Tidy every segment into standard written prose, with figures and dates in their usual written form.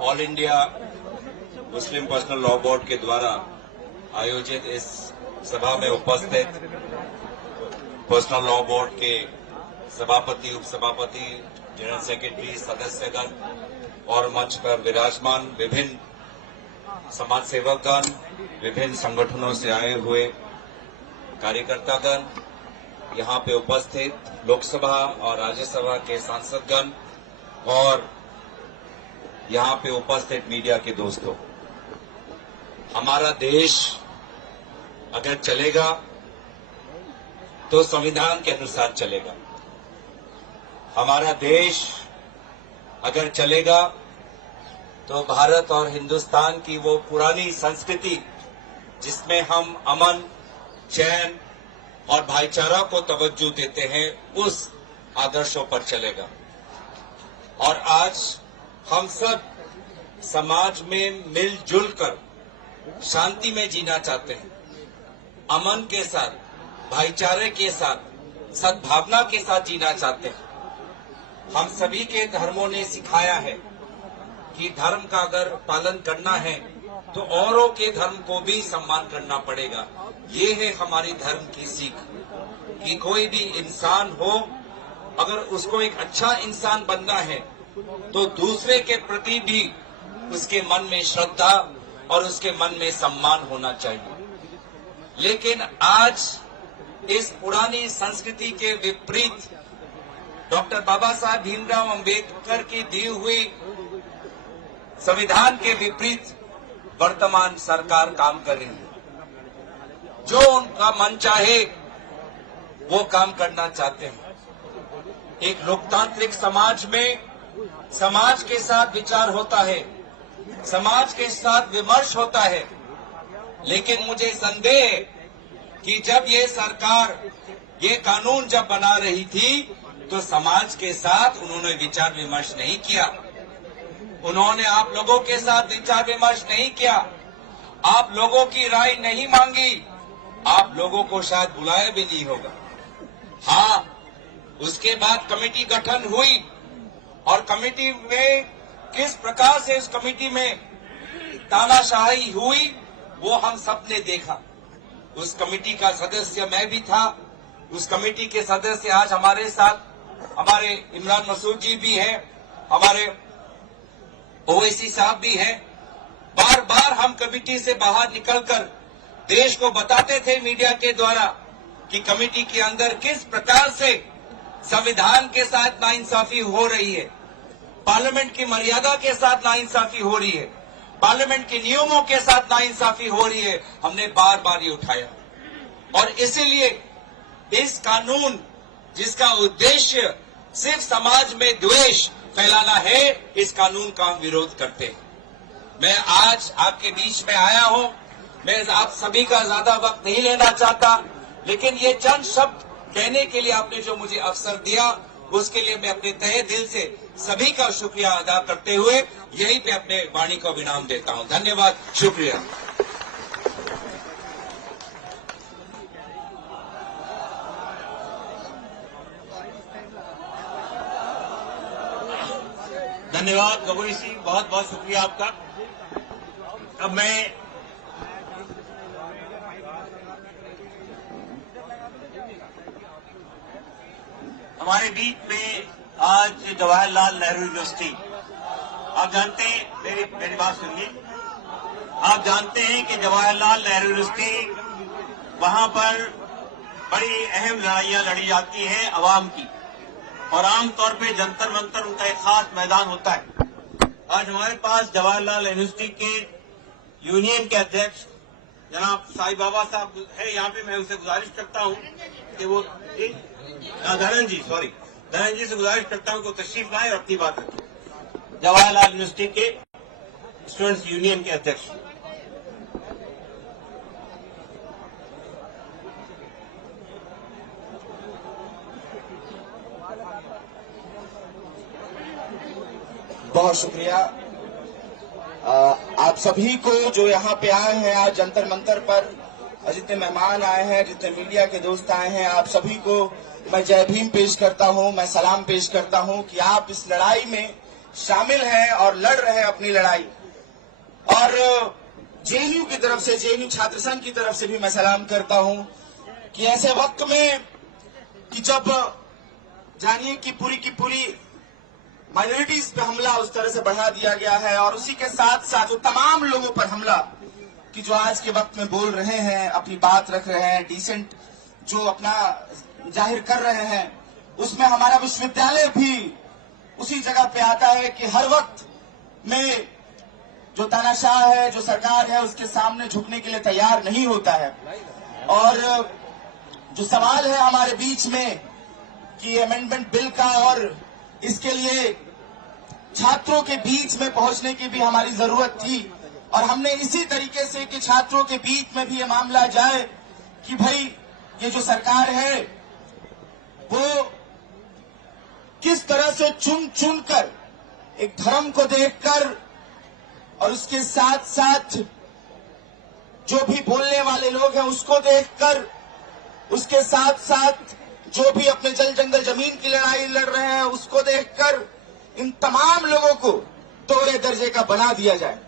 All India Muslim personal law board के द्वारा आयोजित इस सभा में उपस्थित पर्सनल लॉ बोर्ड के सभापति, उपसभापति, जनरल सेक्रेटरी, सदस्यगण और मंच पर विराजमान विभिन्न समाज सेवकगण, विभिन्न संगठनों से आए हुए कार्यकर्तागण, यहाँ पे उपस्थित लोकसभा और राज्यसभा के सांसदगण और यहाँ पे उपस्थित मीडिया के दोस्तों, हमारा देश अगर चलेगा तो संविधान के अनुसार चलेगा। हमारा देश अगर चलेगा तो भारत और हिंदुस्तान की वो पुरानी संस्कृति जिसमें हम अमन, चैन और भाईचारा को तवज्जो देते हैं, उस आदर्शों पर चलेगा। और आज हम सब समाज में मिलजुल कर शांति में जीना चाहते हैं, अमन के साथ, भाईचारे के साथ, सद्भावना के साथ जीना चाहते हैं। हम सभी के धर्मों ने सिखाया है कि धर्म का अगर पालन करना है तो औरों के धर्म को भी सम्मान करना पड़ेगा। ये है हमारी धर्म की सीख कि कोई भी इंसान हो, अगर उसको एक अच्छा इंसान बनना है तो दूसरे के प्रति भी उसके मन में श्रद्धा और उसके मन में सम्मान होना चाहिए। लेकिन आज इस पुरानी संस्कृति के विपरीत डॉक्टर बाबा साहब भीमराव अंबेडकर की दी हुई संविधान के विपरीत वर्तमान सरकार काम कर रही है। जो उनका मन चाहे वो काम करना चाहते हैं। एक लोकतांत्रिक समाज में समाज के साथ विचार होता है, समाज के साथ विमर्श होता है, लेकिन मुझे संदेह है कि जब ये सरकार ये कानून जब बना रही थी तो समाज के साथ उन्होंने विचार विमर्श नहीं किया। उन्होंने आप लोगों के साथ विचार विमर्श नहीं किया, आप लोगों की राय नहीं मांगी, आप लोगों को शायद बुलाया भी नहीं होगा। हाँ, उसके बाद कमेटी गठन हुई और कमेटी में किस प्रकार से उस कमेटी में तानाशाही हुई वो हम सब ने देखा। उस कमेटी का सदस्य मैं भी था। उस कमेटी के सदस्य आज हमारे साथ हमारे इमरान मसूद जी भी हैं, हमारे ओवैसी साहब भी हैं। बार बार हम कमेटी से बाहर निकलकर देश को बताते थे मीडिया के द्वारा कि कमेटी के अंदर किस प्रकार से संविधान के साथ नाइंसाफी हो रही है, पार्लियामेंट की मर्यादा के साथ नाइंसाफी हो रही है, पार्लियामेंट के नियमों के साथ नाइंसाफी हो रही है। हमने बार बार ये उठाया और इसीलिए इस कानून जिसका उद्देश्य सिर्फ समाज में द्वेष फैलाना है, इस कानून का हम विरोध करते हैं। मैं आज आपके बीच में आया हूं, मैं आप सभी का ज्यादा वक्त नहीं लेना चाहता, लेकिन ये चंद शब्द कहने के लिए आपने जो मुझे अवसर दिया उसके लिए मैं अपने तहे दिल से सभी का शुक्रिया अदा करते हुए यहीं पे अपने वाणी को विराम देता हूं। धन्यवाद, शुक्रिया। धन्यवाद गगोई सिंह, बहुत बहुत शुक्रिया आपका। अब मैं हमारे बीच में आज जवाहरलाल नेहरू यूनिवर्सिटी, आप जानते हैं, मेरी बात सुनिए, आप जानते हैं कि जवाहरलाल नेहरू यूनिवर्सिटी वहां पर बड़ी अहम लड़ाइयां लड़ी जाती हैं अवाम की, और आमतौर पे जंतर मंतर उनका एक खास मैदान होता है। आज हमारे पास जवाहरलाल यूनिवर्सिटी के यूनियन के अध्यक्ष जनाब साईं बाबा साहब है यहाँ पे। मैं उनसे गुजारिश करता हूँ कि वो धनन जी से गुजारिश करता हूँ कि तशरीफ लाए और अपनी बात रखें। जवाहरलाल यूनिवर्सिटी के स्टूडेंट्स यूनियन के अध्यक्ष। बहुत शुक्रिया आप सभी को जो यहाँ पे आए हैं आज जंतर मंतर पर, जितने मेहमान आए हैं, जितने मीडिया के दोस्त आए हैं, आप सभी को मैं जय भीम पेश करता हूँ, मैं सलाम पेश करता हूँ कि आप इस लड़ाई में शामिल हैं और लड़ रहे हैं अपनी लड़ाई। और जेएनयू की तरफ से, जेएनयू छात्र संघ की तरफ से भी मैं सलाम करता हूं कि ऐसे वक्त में कि जब जानिए कि पूरी की पूरी माइनॉरिटीज पे हमला उस तरह से बढ़ा दिया गया है और उसी के साथ साथ वो तमाम लोगों पर हमला कि जो आज के वक्त में बोल रहे हैं, अपनी बात रख रहे हैं, डिसेंट जो अपना जाहिर कर रहे हैं, उसमें हमारा विश्वविद्यालय भी उसी जगह पे आता है कि हर वक्त में जो तानाशाह है, जो सरकार है, उसके सामने झुकने के लिए तैयार नहीं होता है। और जो सवाल है हमारे बीच में कि अमेंडमेंट बिल का और इसके लिए छात्रों के बीच में पहुंचने की भी हमारी जरूरत थी और हमने इसी तरीके से कि छात्रों के बीच में भी ये मामला जाए कि भाई ये जो सरकार है वो किस तरह से चुन चुन कर एक धर्म को देखकर और उसके साथ साथ जो भी बोलने वाले लोग हैं उसको देखकर, उसके साथ साथ जो भी अपने जल जंगल जमीन की लड़ाई लड़ रहे हैं उसको देखकर इन तमाम लोगों को दोहरे दर्जे का बना दिया जाए।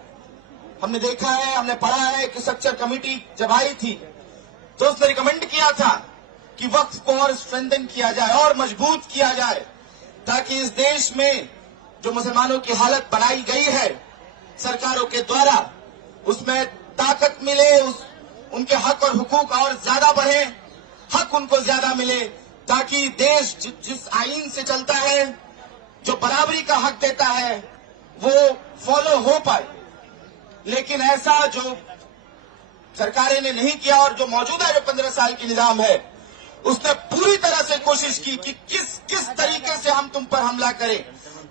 हमने देखा है, हमने पढ़ा है कि स्ट्रक्चर कमेटी जब आई थी तो उसने रिकमेंड किया था कि वक्फ को और स्ट्रेंथन किया जाए और मजबूत किया जाए ताकि इस देश में जो मुसलमानों की हालत बनाई गई है सरकारों के द्वारा उसमें ताकत मिले, उनके हक और हुकूक और ज्यादा बढ़े, हक उनको ज्यादा मिले ताकि देश जिस आईन से चलता है, जो बराबरी का हक देता है, वो फॉलो हो पाए। लेकिन ऐसा जो सरकारें ने नहीं किया और जो मौजूदा जो 15 साल की निजाम है उसने पूरी तरह से कोशिश की कि किस तरीके से हम तुम पर हमला करें,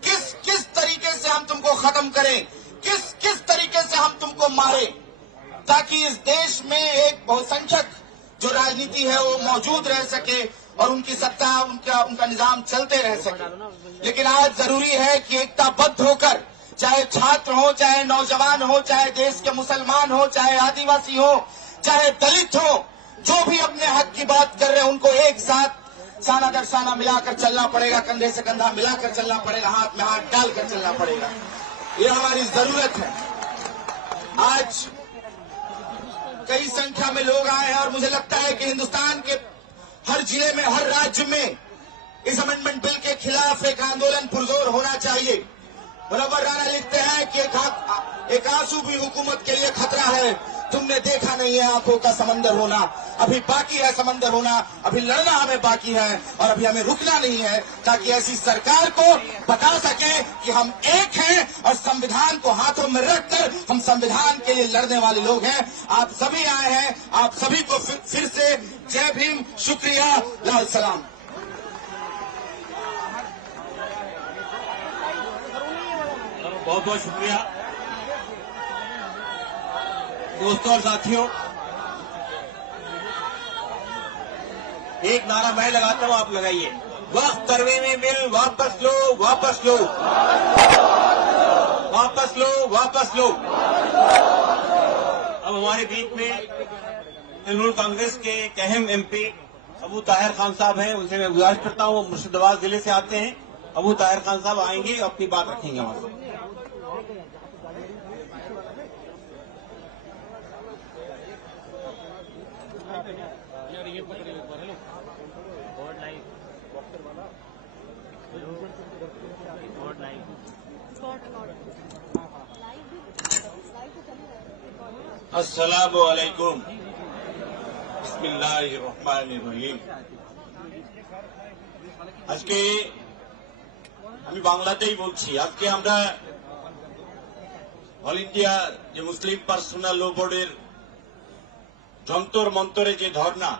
किस तरीके से हम तुमको खत्म करें, किस तरीके से हम तुमको मारें ताकि इस देश में एक बहुसंख्यक जो राजनीति है वो मौजूद रह सके और उनकी सत्ता, उनका निजाम चलते रह सके। लेकिन आज जरूरी है कि एकताबद्ध होकर, चाहे छात्र हो, चाहे नौजवान हो, चाहे देश के मुसलमान हो, चाहे आदिवासी हो, चाहे दलित हो, जो भी अपने हक की बात कर रहे हैं उनको एक साथ साना दर साना मिलाकर चलना पड़ेगा, कंधे से कंधा मिलाकर चलना पड़ेगा, हाथ में हाथ डालकर चलना पड़ेगा। ये हमारी जरूरत है। आज कई संख्या में लोग आए हैं और मुझे लगता है कि हिंदुस्तान के हर जिले में, हर राज्य में इस अमेंडमेंट बिल के खिलाफ एक आंदोलन पुरजोर होना चाहिए। मुनव्वर राणा लिखते हैं कि एक आंसू भी हुकूमत के लिए खतरा है, तुमने देखा नहीं है आंखों का समंदर होना, अभी बाकी है समंदर होना, अभी लड़ना हमें बाकी है और अभी हमें रुकना नहीं है ताकि ऐसी सरकार को बता सके कि हम एक हैं और संविधान को हाथों में रखकर हम संविधान के लिए लड़ने वाले लोग हैं। आप सभी आए हैं, आप सभी को फिर से जय भीम, शुक्रिया, लाल सलाम। बहुत बहुत शुक्रिया दोस्तों और साथियों। एक नारा मैं लगाता हूं, आप लगाइए। वक्त तरमीमी बिल वापस लो, वापस लो, वापस लो, वापस लो। अब हमारे बीच में तृणमूल कांग्रेस के एक अहम एमपी अबू ताहिर खान साहब हैं, उनसे मैं गुजारिश करता हूं, वो मुर्शिदाबाद जिले से आते हैं। अबू ताहिर खान साहब आएंगे और अपनी बात रखेंगे हमारे। अस्सलामु अलैकुम, बिस्मिल्लाहिर रहमानिर रहीम। আজকে আমি বাংলাতেই বলছি। আজকে আমরা অল ইন্ডিয়া যে মুসলিম পার্সোনাল ল বোর্ডের যন্তর মন্তরে যে ধর্ণা,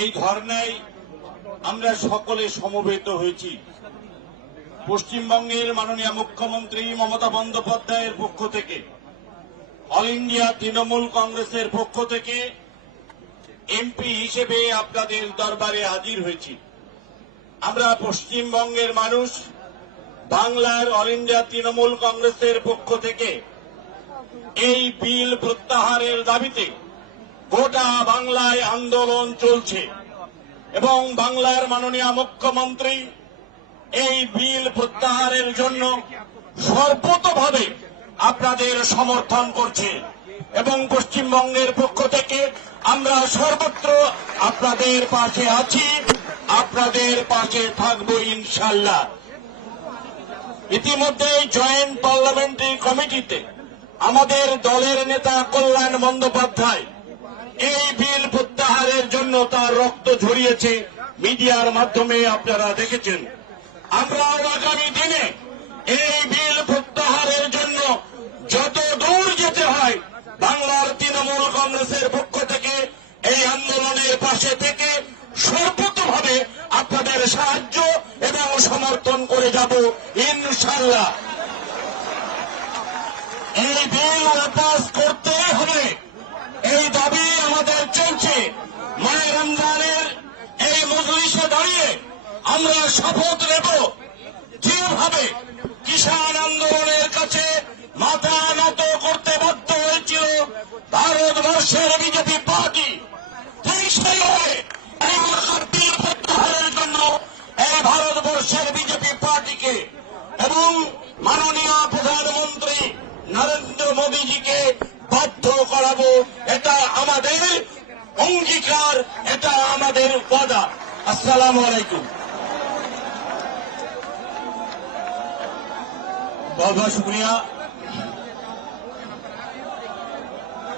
এই ধর্নায় আমরা সকলে সমবেত হয়েছি। পশ্চিমবঙ্গের মাননীয় মুখ্যমন্ত্রী মমতা বন্দ্যোপাধ্যায়ের পক্ষ থেকে, অল ইন্ডিয়া তৃণমূল কংগ্রেসের পক্ষ থেকে এমপি হিসেবে আপনাদের দরবারে হাজির হয়েছি। আমরা পশ্চিমবঙ্গের মানুষ বাংলার অল ইন্ডিয়া তৃণমূল কংগ্রেসের পক্ষ থেকে এই বিল প্রত্যাহারের দাবিতে গোটা বাংলায় আন্দোলন চলছে এবং বাংলার মাননীয় মুখ্যমন্ত্রী এই বিল প্রত্যাহারের জন্য সর্বতোভাবে আপনাদের সমর্থন করছে এবং পশ্চিমবঙ্গের পক্ষ থেকে আমরা সর্বত্র আপনাদের পাশে আছি, আপনাদের পাশে থাকবো ইনশাআল্লাহ। ইতিমধ্যে জয়েন্ট পার্লামেন্টারি কমিটিতে আমাদের দলের নেতা কল্যাণ বন্দ্যোপাধ্যায় এই বিল প্রত্যাহারের জন্য তার রক্ত ঝরিয়েছে, মিডিয়ার মাধ্যমে আপনারা দেখেছেন। আমরা আগামী দিনে এই বিল প্রত্যাহারের জন্য যত দূর যেতে হয় বাংলার তৃণমূল কংগ্রেসের পক্ষ থেকে এই আন্দোলনের পাশে থেকে সর্বতোভাবে আপনাদের সাহায্য এবং সমর্থন করে যাব ইনশাআল্লাহ। এই বিল ওয়াপাস করতেই হবে, এই দাবি আমাদের চলছে। মায়ে রমজানের এই মজলিসে দাঁড়িয়ে আমরা শপথ নেব, যেভাবে কিষাণ আন্দোলনের কাছে মাথা নত করতে বাধ্য হয়েছিল ভারতবর্ষের বিজেপি পার্টি, ঠিক সেইভাবে বিল প্রত্যাহারের জন্য এই ভারতবর্ষের বিজেপি পার্টিকে এবং মাননীয় প্রধানমন্ত্রী নরেন্দ্র মোদীজিকে বাধ্য করাবো। এটা আমাদের অঙ্গীকার, এটা আমাদের ওয়াদা। আসসালামু আলাইকুম। बहुत बहुत शुक्रिया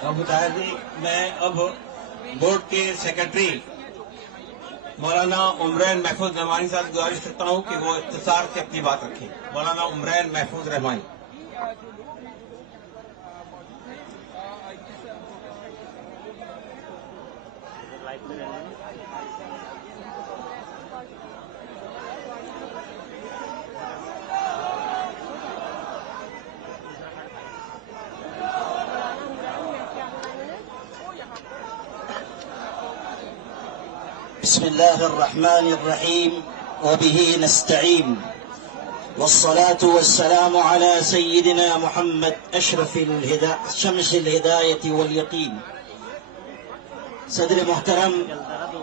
अबू ताहिर जी। मैं अब बोर्ड के सेक्रेटरी मौलाना उमरैन महफूज रहमानी साहब से गुजारिश करता हूं कि वो इख्तिसार से अपनी बात रखें। मौलाना उमरैन महफूज रहमानी। बिस्मिल्लाहिर्रहमानिर्रहीम वबिही नस्तईन वस्सलातु वस्सलामु अला सय्यिदिना मुहम्मद अशरफिल शमसिल हिदायति वल यकीन। सदर मुहतरम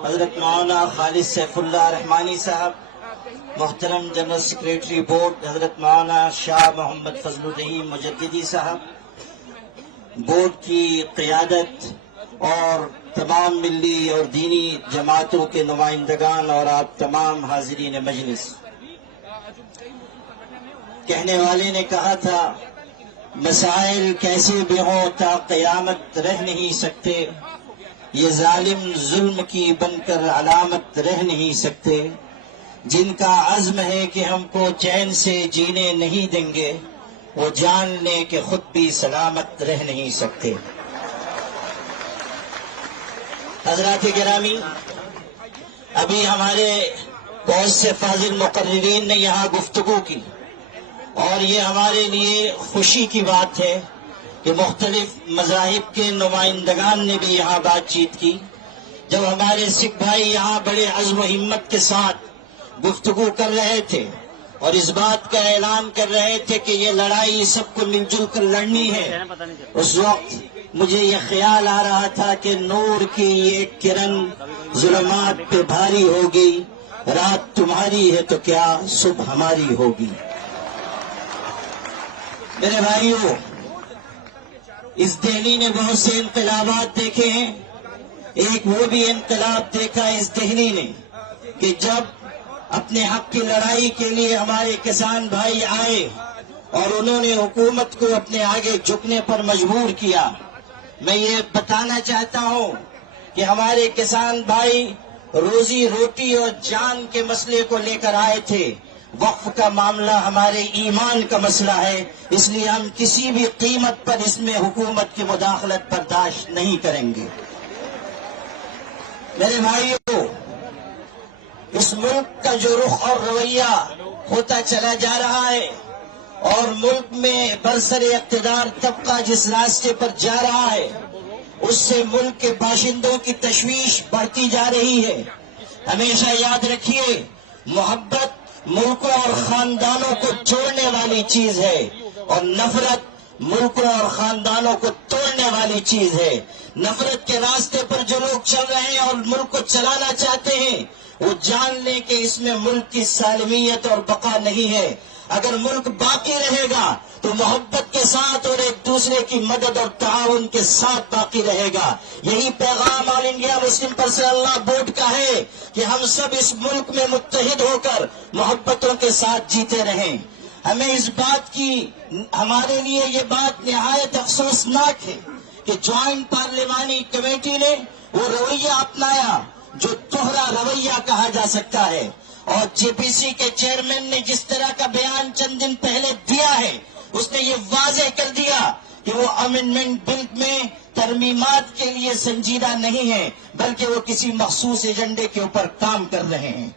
हजरत मौलाना खालिद सैफुल्लाह रहमानी साहब, मुहतरम जनरल सेक्रेटरी बोर्ड हजरत मौलाना शाह मोहम्मद फजलुद्दीन मुजद्दिदी साहब, बोर्ड की क़ियादत और तमाम मिली और दीनी जमातों के नुमाइंदगान और आप तमाम हाजिरीन मजलिस। कहने वाले ने कहा था मसाइल कैसे भी हों ता क़यामत रह नहीं सकते, ये जालिम जुल्म की बनकर अलामत रह नहीं सकते। जिनका अज़्म है कि हमको चैन से जीने नहीं देंगे, वो जान लें कि खुद भी सलामत रह नहीं सकते। हज़रात गिरामी, अभी हमारे बहुत से फाजिल मुकर्रिरीन ने यहाँ गुफ्तगू की और ये हमारे लिए खुशी की बात है कि मुख्तलिफ मज़ाहिब के नुमाइंदगान ने भी यहाँ बातचीत की। जब हमारे सिख भाई यहाँ बड़े अज़्म हिम्मत के साथ गुफ्तगू कर रहे थे और इस बात का ऐलान कर रहे थे कि ये लड़ाई सबको मिलजुल कर लड़नी है, उस वक्त मुझे ये ख्याल आ रहा था कि नूर की ये किरण जुल्मात पे भारी होगी, रात तुम्हारी है तो क्या सुबह हमारी होगी। मेरे भाइयों, इस दिल्ली ने बहुत से इनकलाबात देखे हैं। एक वो भी इनकलाब देखा इस दिल्ली ने कि जब अपने हक की लड़ाई के लिए हमारे किसान भाई आए और उन्होंने हुकूमत को अपने आगे झुकने पर मजबूर किया। मैं ये बताना चाहता हूँ कि हमारे किसान भाई रोजी रोटी और जान के मसले को लेकर आए थे। वक्फ का मामला हमारे ईमान का मसला है, इसलिए हम किसी भी कीमत पर इसमें हुकूमत की मुदाखलत बर्दाश्त नहीं करेंगे। मेरे भाइयों, इस मुल्क का जो रुख और रवैया होता चला जा रहा है और मुल्क में बरसरे इक़्तिदार तबका जिस रास्ते पर जा रहा है, उससे मुल्क के बाशिंदों की तशवीश बढ़ती जा रही है। हमेशा याद रखिए, मोहब्बत मुल्कों और खानदानों को जोड़ने वाली चीज है और नफरत मुल्कों और खानदानों को तोड़ने वाली चीज है। नफरत के रास्ते पर जो लोग चल रहे हैं और मुल्क को चलाना चाहते हैं, वो जान लें कि इसमें मुल्क की सालमियत और बका नहीं है। अगर मुल्क बाकी रहेगा तो मोहब्बत के साथ और एक दूसरे की मदद और ताउन के साथ बाकी रहेगा। यही पैगाम all India Muslim personal board का है कि हम सब इस मुल्क में मुत्तहिद होकर मोहब्बतों के साथ जीते रहें। हमें इस बात की, हमारे लिए ये बात निहायत अफसोसनाक है कि ज्वाइंट पार्लिमानी कमेटी ने वो रवैया अपनाया जो दोहरा रवैया कहा जा सकता है, और जेपीसी के चेयरमैन ने जिस तरह का बयान चंद दिन पहले दिया है, उसने ये वाजे कर दिया कि वो अमेंडमेंट बिल में तरमीमात के लिए संजीदा नहीं है, बल्कि वो किसी मखसूस एजेंडे के ऊपर काम कर रहे हैं।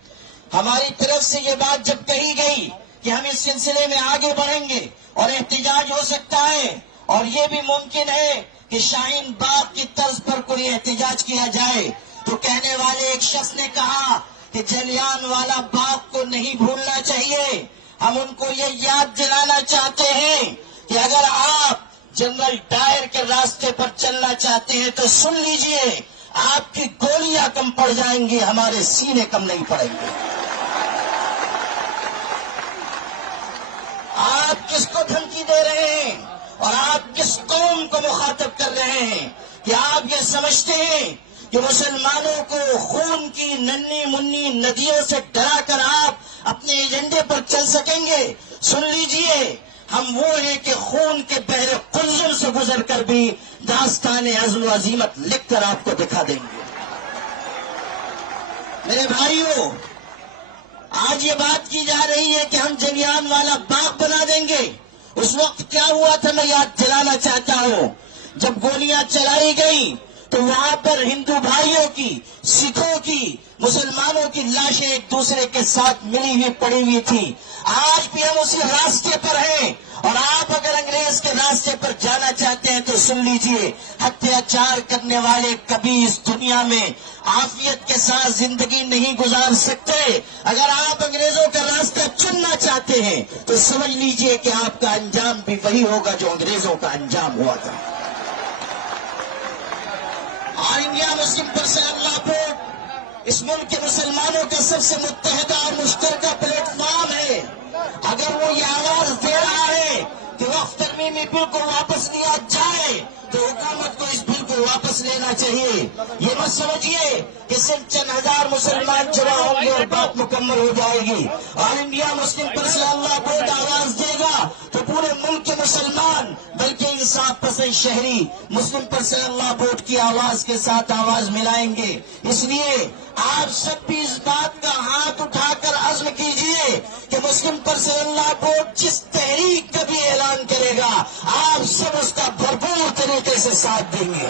हमारी तरफ से ये बात जब कही गई कि हम इस सिलसिले में आगे बढ़ेंगे और एहतजाज हो सकता है, और ये भी मुमकिन है कि शाहीन बाग की तर्ज पर कोई एहतजाज किया जाए, तो कहने वाले एक शख्स ने कहा कि जलियांवाला बाग को नहीं भूलना चाहिए। हम उनको ये याद दिलाना चाहते हैं कि अगर आप जनरल डायर के रास्ते पर चलना चाहते हैं तो सुन लीजिए, आपकी गोलियां कम पड़ जाएंगी, हमारे सीने कम नहीं पड़ेंगे। आप किसको धमकी दे रहे हैं और आप किस कौम को मुखातब कर रहे हैं कि आप ये समझते हैं कि मुसलमानों को खून की नन्ही मुन्नी नदियों से डराकर आप अपने एजेंडे पर चल सकेंगे? सुन लीजिए, हम वो हैं कि खून के बहरे कुल्जुम से गुजर कर भी दास्तान अज़्म व अज़ीमत लिखकर आपको दिखा देंगे। मेरे भाइयों, आज ये बात की जा रही है कि हम जलियांवाला बाग बना देंगे। उस वक्त क्या हुआ था मैं याद दिलाना चाहता हूँ। जब गोलियां चलाई गई तो वहां पर हिंदू भाइयों की, सिखों की, मुसलमानों की लाशें एक दूसरे के साथ मिली हुई पड़ी हुई थी। आज भी हम उसी रास्ते पर हैं, और आप अगर अंग्रेज के रास्ते पर जाना चाहते हैं तो सुन लीजिए, अत्याचार करने वाले कभी इस दुनिया में आफियत के साथ जिंदगी नहीं गुजार सकते। अगर आप अंग्रेजों का रास्ता चुनना चाहते हैं तो समझ लीजिए कि आपका अंजाम भी वही होगा जो अंग्रेजों का अंजाम हुआ था। All India Muslim personal board इस मुल्क के मुसलमानों का सबसे मुत्तहिदा और मुश्तरका प्लेटफॉर्म है। अगर वो ये आवाज दे रहा है कि वक्फ तरमीमी बिल को वापस लिया जाए तो हुकूमत को इस बिल को वापस लेना चाहिए। ये मत समझिए कि सिर्फ चंद हजार मुसलमान जमा होंगे और बात मुकम्मल हो जाएगी। All India Muslim personal board आवाज देगा तो पूरे मुल्क के मुसलमान, बल्कि इंसाफ पसंद शहरी मुस्लिम पर्सनल बोर्ड की आवाज के साथ आवाज मिलाएंगे। इसलिए आप सब भी इस बात का हाथ उठाकर अज़्म कीजिए कि मुस्लिम पर्सनल बोर्ड जिस तहरीक का भी ऐलान करेगा, आप सब उसका भरपूर तरीके से साथ देंगे।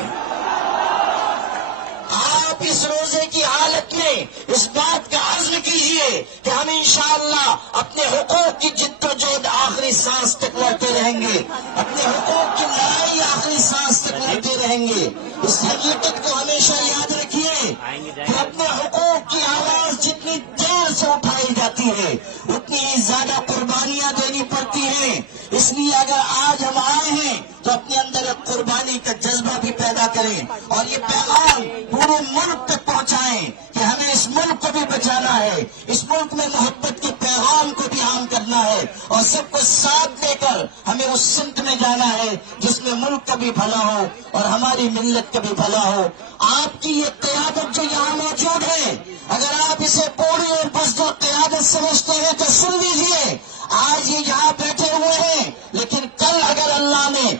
आप इस रोजे की हालत में इस बात का अज़्म कीजिए कि हम इंशाअल्लाह अपने हुकूक की जिद्दोजहद आखिरी सांस तक लड़ते रहेंगे, अपने हुकूक की लड़ाई आखिरी सांस तक लड़ते रहेंगे। इस हकीकत को हमेशा याद रखिए कि अपने हुकूक की आवाज जितनी देर से उठाई जाती है उतनी ही ज्यादा कुर्बानियां देनी पड़ती हैं। इसलिए अगर आज हम आए हैं तो अपने अंदर एक कुर्बानी का जज्बा भी पैदा करें और ये पैगाम पूरे मुल्क तक पहुंचाएं कि हमें इस मुल्क को भी बचाना है, इस मुल्क में मोहब्बत के पैगाम को भी आम करना है, और सबको साथ लेकर हमें उस सिमत में जाना है जिसमें मुल्क का भी भला हो और हमारी मिल्लत का भी भला हो। आपकी ये क़यादत जो यहाँ मौजूद है, अगर आप इसे पूरी और बज़दुर क़यादत समझते हैं तो सुन लीजिए, आज ये यहाँ बैठे हुए हैं, लेकिन कल अगर अल्लाह ने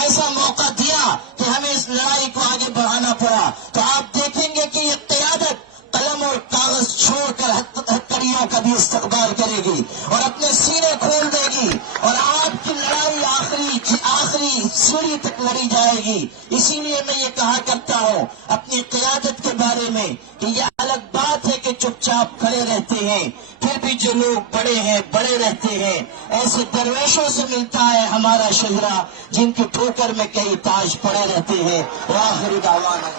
ऐसा मौका दिया कि हमें इस लड़ाई को आगे बढ़ाना पड़ा तो आप देखेंगे कि ये क़यादत कलम और कागज छोड़कर हथकड़ियों का भी इस्तकबाल करेगी और अपने सीने खोल देगी और आपकी लड़ाई आखिरी सीढ़ी तक लड़ी जाएगी। इसीलिए मैं ये कहा करता हूँ अपनी क़यादत के बारे में कि यह अलग बात है कि चुपचाप खड़े रहते हैं, फिर भी जो लोग बड़े हैं बड़े रहते हैं। ऐसे दरवेशों से मिलता है हमारा शजरा जिनकी ठोकर में कई ताज पड़े रहते हैं। और आखिरी दावाना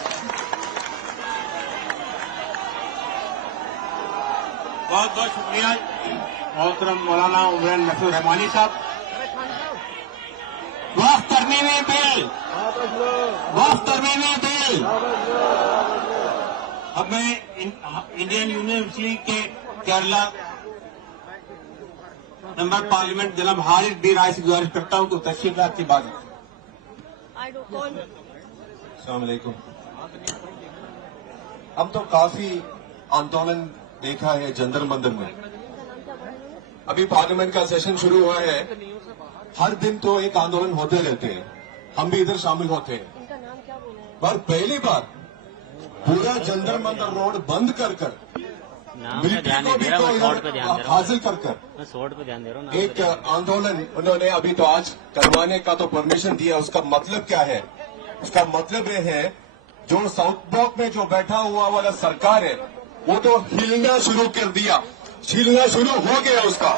बहुत बहुत शुक्रिया मोहतरम मौलाना उमरान नसीर रहमानी साहब। वक्फ तरमीमी बिल। अब मैं इंडियन यूनिवर्सिटी के केरला नंबर पार्लियामेंट जनाब हारिस बी राय से गुजारिश करता हूं कि तशरीफ लाए की बात। अस्सलाम वालेकुम। हम तो काफी आंदोलन देखा है जंतर मंतर में। अभी पार्लियामेंट का सेशन शुरू हुआ है, हर दिन तो एक आंदोलन होते रहते हैं, हम भी इधर शामिल होते हैं। पर पहली बार पूरा जंतर मंतर रोड बंद कर मिलिट्री को भी तो इधर हासिल कर शॉर्ट पे ध्यान दे रहा हूँ। एक आंदोलन उन्होंने अभी तो आज करवाने का तो परमिशन दिया। उसका मतलब क्या है? उसका मतलब ये है जो साउथ ब्लॉक में जो बैठा हुआ वाला सरकार है वो तो हिलना शुरू कर दिया, हिलना शुरू हो गया उसका।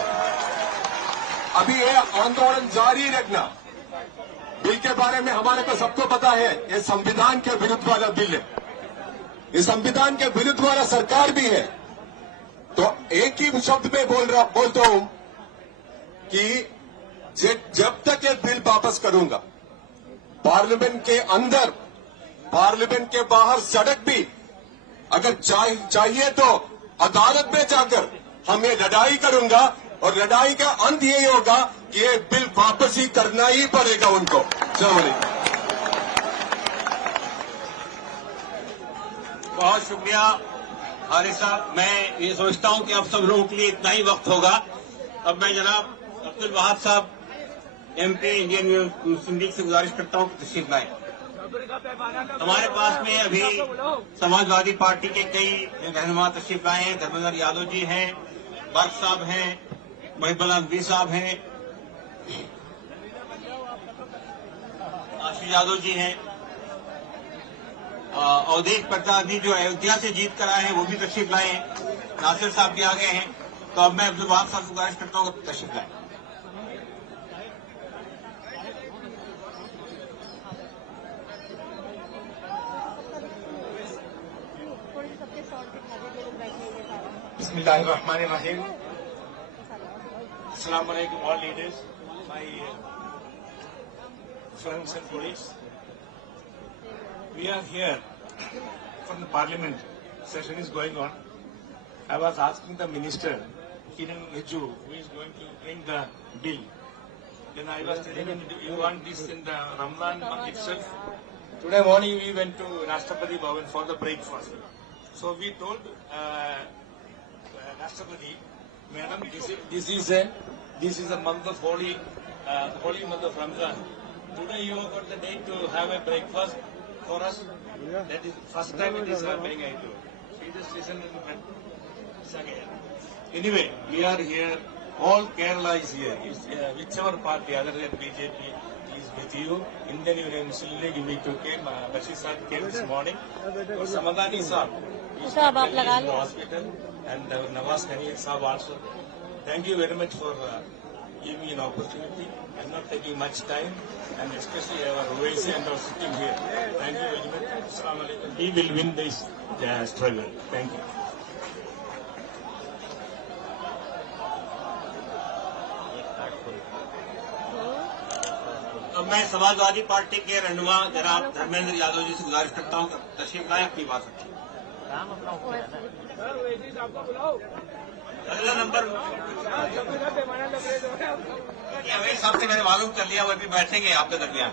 अभी ये आंदोलन जारी रखना। बिल के बारे में हमारे को सबको पता है, ये संविधान के विरुद्ध वाला बिल है, ये संविधान के विरुद्ध वाला सरकार भी है। तो एक ही शब्द में बोलता हूं कि जब तक ये बिल वापस करूंगा, पार्लियामेंट के अंदर, पार्लियामेंट के बाहर सड़क भी अगर चाहिए तो अदालत में जाकर हम ये लड़ाई करूंगा, और लड़ाई का अंत यही होगा कि ये बिल वापस ही करना ही पड़ेगा उनको। बहुत शुक्रिया हारिस साहब। मैं ये सोचता हूं कि अब सब लोगों के लिए इतना ही वक्त होगा। अब मैं जनाब अब्दुल वहाब साहब MP इंडियन मुस्लिम लीग से गुजारिश करता हूं कि तशरीफ लाएं। हमारे पास में अभी समाजवादी पार्टी के कई रहनुमा तशरीफ लाए हैं। धर्मेंद्र यादव जी हैं, बर्क साहब हैं, महिबुल्लाह नकवी साहब हैं, आशीष यादव जी हैं, अवधेश प्रताप जी जो अयोध्या से जीत कर आए हैं वो भी तशरीफ लाए हैं, नासिर साहब भी आ गए हैं। तो अब मैं अब्दुल वहाब साहब से गुजारिश करता हूँ कि तशरीफ लाएं। Bismillahirrahmanirrahim. Assalamu alaikum all leaders, my friends and colleagues. We are here from the parliament. Session is going on. I was asking the minister, Kiran Rijiju, who is going to bring the bill. Then I was telling him, do you want this in the Ramadan month itself? Today morning we went to Rashtrapati Bhavan for the breakfast. So we told Rashtrapati, Madam, this is a month of holy month of Ramadan. Today you have got the day to have a breakfast for us. That is first time it is happening. I do. She just listened and went. Anyway, we are here. All Kerala is here. Whichever party other than BJP is with you. Indian Union Muslim League we took him. Bashir Saab came this morning. Or Samadani Saab is in the hospital, and Nawaz Khaniyat Saab also. Thank you very much for giving me an opportunity. I'm not taking much time, and especially our Uwaisi and our sitting here. Thank you very much. Assalamu alaikum. We will win this struggle. Thank you. अब मैं Samajwadi party के रहनुमा जनाब धर्मेंद्र यादव जी से गुजारिश करता हूँ कि तशरीफ लाएं, अपनी बात रखें। अगला नंबर अवेश साहब से मैंने मालूम कर लिया, वो भी बैठेंगे आपके दरमियान।